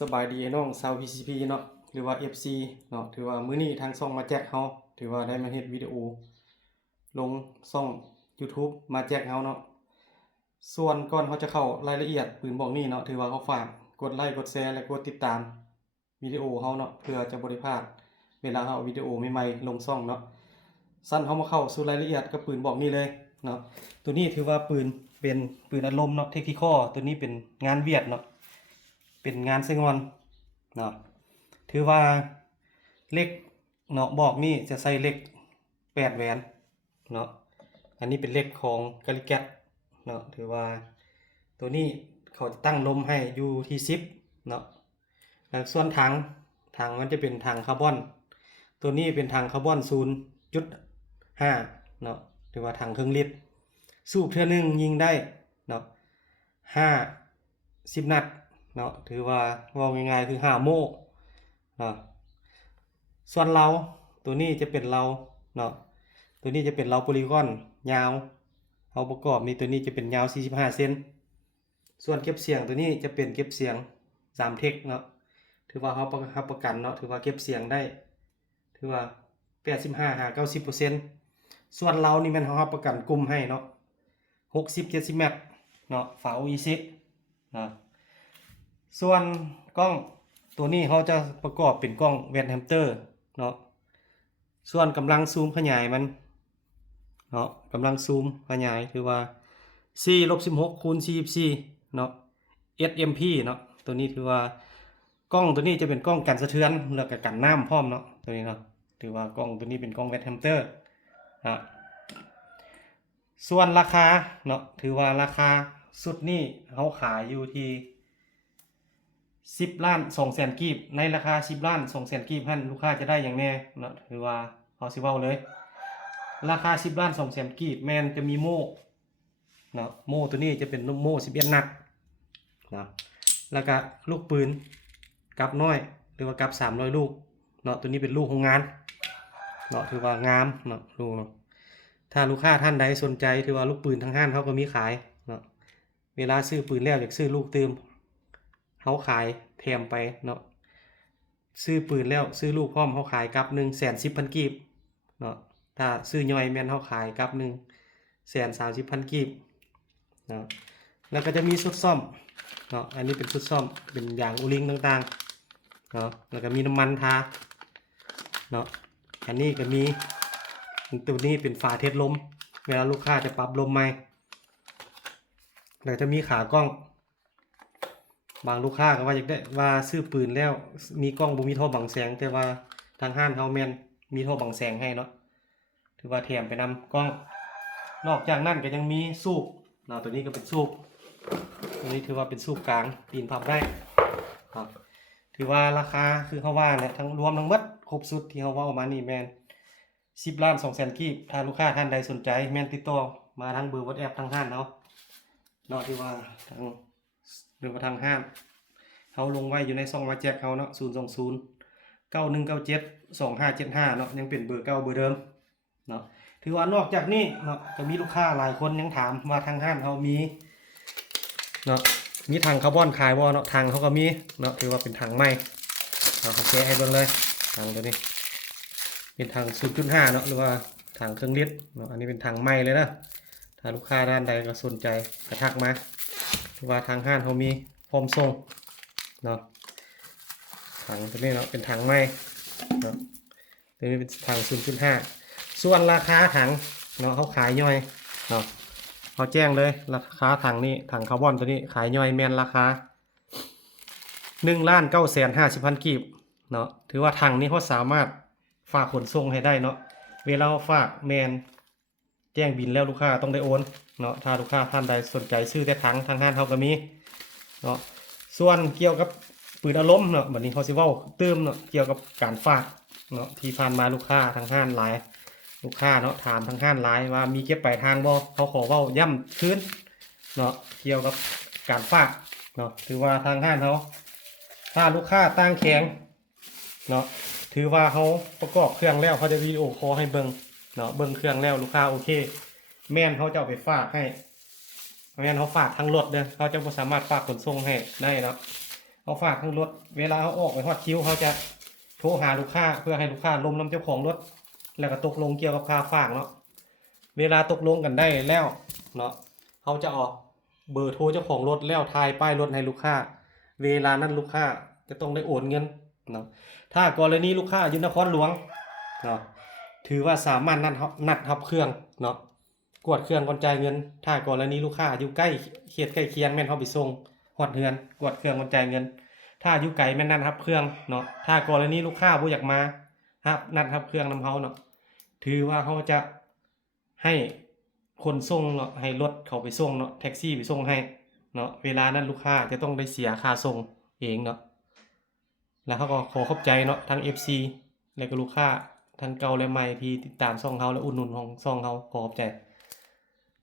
สบายดีน้องชาว PCP เนาะหรือว่า FC เนาะถือว่ามื้อนี้ทางช่องมาแจกเฮาถือว่าได้มาเฮ็ดวิดีโอลงช่อง YouTube มาแจกเฮาเนาะส่วนก่อนเขาจะเข้ารายละเอียดปืนบอกนี้เนาะถือว่าเขาฝากกดไลค์กดแชร์และกดติดตามวิดีโอเฮาเนาะเพื่อจะบ่ได้พลาดเวลาเฮาวิดีโอใหม่ๆลงช่องเนาะสั้นเฮามาเข้าสู่รายละเอียดกับปืนบอกนี้เลยเนาะตัวนี้ถือว่าปืนเป็นปืนอารมณ์เนาะเทคนิคอตัวนี้เป็นงานเวียดเนาะเป็นงานไซงอนเนาะถือว่าเลขเนาะบอกนี่จะใส่เลข8แหวนเนาะอันนี้เป็นเลขของกาลิแกตเนาะถือว่าตัวนี้เขาจะตั้งลมให้อยู่ที่10เนาะแล้วส่วนถังมันจะเป็นถังคาร์บอนตัวนี้เป็นถังคาร์บอน 0.5 เนาะถือว่าถังครึ่งลิตรสูบเท่านึงยิงได้เนาะ50 นัดเนาะถือว่าง่ายๆคือ5โม่เนาะส่วนเราตัวนี้จะเป็นเราเนาะตัวนี้จะเป็นเราโพลีกอนยาวเอาประกอบนี่ตัวนี้จะเป็นยาว45เซนส่วนเก็บเสียงตัวนี้จะเป็นเก็บเสียง3เทคเนาะถือว่าเขารับประกันเนาะถือว่าเก็บเสียงได้ถือว่า85-90%ส่วนเรานี่มันเขารับประกันกลุ่มให้เนาะ60-70 เมตรเนาะฝา OEC เนาะส่วนกล้องตัวนี้เขาจะประกอบเป็นกล้องแวนแฮมสเตอร์เนาะส่วนกำลังซูมขยายมันเนาะกำลังซูมขยายถือว่า4-16 คูณ 44เนาะ SMP เนาะตัวนี้ถือว่ากล้องตัวนี้จะเป็นกล้องกันสะเทือนแล้วก็กันน้ำพร้อมเนาะตัวนี้เนาะถือว่ากล้องตัวนี้เป็นกล้องแวนแฮมสเตอร์ส่วนราคาเนาะถือว่าราคาสุดนี้เขาขายอยู่ที่10,200,000 กีบในราคา10,200,000 กีบท่านลูกค้าจะได้อย่างแน่เนาะถือว่าเอาสิเว้าเลยราคา10,200,000 กีบแมนจะมีโม่เนาะโม่ตัวนี้จะเป็นโม่11 นัดเนาะแล้วก็ลูกปืนกับน้อยหรือว่ากับ300 ลูกเนาะตัวนี้เป็นลูกของงานเนาะถือว่างามเนาะลูกเนาะถ้าลูกค้าท่านใดสนใจถือว่าลูกปืนทั้งห้านเขาก็มีขายเนาะเวลาซื้อปืนแล้วอยากซื้อลูกเติมเขาขายแถมไปเนาะซื้อปืนแล้วซื้อลูกพร้อมเขาขายกับ110,000 กีบเนาะถ้าซื้อย่อยแม่นเขาขายกับ130,000 กีบเนาะแล้วก็จะมีชุดซ่อมเนาะอันนี้เป็นชุดซ่อมเป็นอย่างอูลิงต่างๆเนาะแล้วก็มีน้ำมันทาเนาะอันนี้ก็มีตัวนี้เป็นฝาเทสลมเวลาลูกค้าจะปรับลมใหม่แล้วจะมีขากล้องบางลูกค้าก็ว่าอยากได้ว่าซื้อปืนแล้วมีกล้องบ่มีท่อบังแสงแต่ว่าทางห้างเฮาแม่นมีท่อบังแสงให้เนาะถือว่าแถมไปนำกล้องนอกจากนั้นก็ยังมีสูบเนาะตัวนี้ก็เป็นสูบตัวนี้ถือว่าเป็นสูบกลางปีนพับได้ครับถือว่าราคาคือเขาว่าเนี่ยทั้งรวมทั้งหมดครบสุดที่เขาว่าออกมานี่แม่น10,200,000 กีบถ้าลูกค้าท่านใดสนใจแม่นติดต่อมาทางเบอร์ WhatsApp ทางห้างเนาะที่ว่าทางหรือว่าทางห้างเขาลงไว้อยู่ในซองมาแจกเขาเนาะ020-9197-2575เนาะยังเป็นเบอร์เก่าเบอร์เดิมเนาะถือว่านอกจากนี้เนาะจะมีลูกค้าหลายคนยังถามว่าทางห้างเขามีเนาะมีถังคาร์บอนขายบ่เนาะถังเขาก็มีเนาะถือว่าเป็นถังใหม่เนาะเขาแกะให้เบิ่งเลยถังตัวนี้เป็นถัง 0.5 เนาะหรือว่าถังเครื่องลิตรเนาะอันนี้เป็นถังใหม่เลยนะถ้าลูกค้าด้านใดก็สนใจกระทักมาว่าทางห้างเขามีพร้อมส่งเนาะถังตัวนี้เนาะเป็นถังใหม่เนาะตัวนี้เป็นถัง 0.5 ส่วนราคาถังเนาะเขาขายย่อยเนาะเขาแจ้งเลยราคาถังนี้ถังคาร์บอนตัวนี้ขายย่อยแมนราคา1,950,000 กีบเนาะถือว่าถังนี้เขาสามารถฝากขนส่งให้ได้เนาะเวลาฝากแมนแจ้งบินแล้วลูกค้าต้องได้โอนเนาะถ้าลูกค้าท่านใดสนใจซื้อแต่ถังทางห้างเขาก็มีเนาะส่วนเกี่ยวกับปืนอารมณ์เนาะบัดนี้เขาสิเว้าเติมเนาะเกี่ยวกับการฝากเนาะที่ผ่านมาลูกค้าทางห้างหลายลูกค้าเนาะถามทางห้างหลายว่ามีเก็บปลายทางบ่เขาขอเว้าย่ำคืนเนาะเกี่ยวกับการฝากเนาะถือว่าทางห้างเขาถ้าลูกค้าตั้งแข็งเนาะถือว่าเขาประกอบเครื่องแล้วเขาจะวิดีโอคอลให้เบิ่งเนาะเบิ่งเครื่องแล้วลูกค้าโอเคแม่นเขาจะเอาไปฝากให้แม่นเขาฝากทางรถเด้อเขาจะบ่สามารถฝากขนส่งให้ได้เนาะ เอาฝากทั้งรถเวลาเขาออกไปฮอดคิวเขาจะโทรหาลูกค้าเพื่อให้ลูกค้าลงนํเจ้าของรถแล้วก็ตกลงเกี่ยวกับค่าฝากเนาะเวลาตกลงกันได้แล้วเนาะเขาจะเอาเบอร์โทรเจ้าของรถแล้วทายป้ายรถให้ลูกค้าเวลานั้นลูกค้าจะต้องได้โอนเงินเนาะถ้ากรณีลูกค้าอยู่นครหลวงเนาะถือว่าสามารถนัดรับเครื่องเนาะกวดเครื่องก่อนจ่ายเงินถ้ากรณีลูกค้าอยู่ใกล้เขตใกล้เคียงแม่นเฮาไปส่งฮอดเฮือนกวดเครื่องก่อนจ่ายเงินถ้าอยู่ไกลแม่นนัดรับเครื่องเนาะถ้ากรณีลูกค้าบ่อยากมานัดรับเครื่องนำเฮาเนาะถือว่าเฮาจะให้คนส่งเนาะให้รถเขาไปส่งเนาะแท็กซี่ไปส่งให้เนาะเวลานั้นลูกค้าจะต้องได้เสียค่าส่งเองเนาะแล้วเขาก็ขอขอบใจเนาะทั้ง FC และก็ลูกค้าทั้งเก่าและใหม่ที่ติดตามช่องเฮาและอุดหนุนของช่องเฮาขอขอบใจ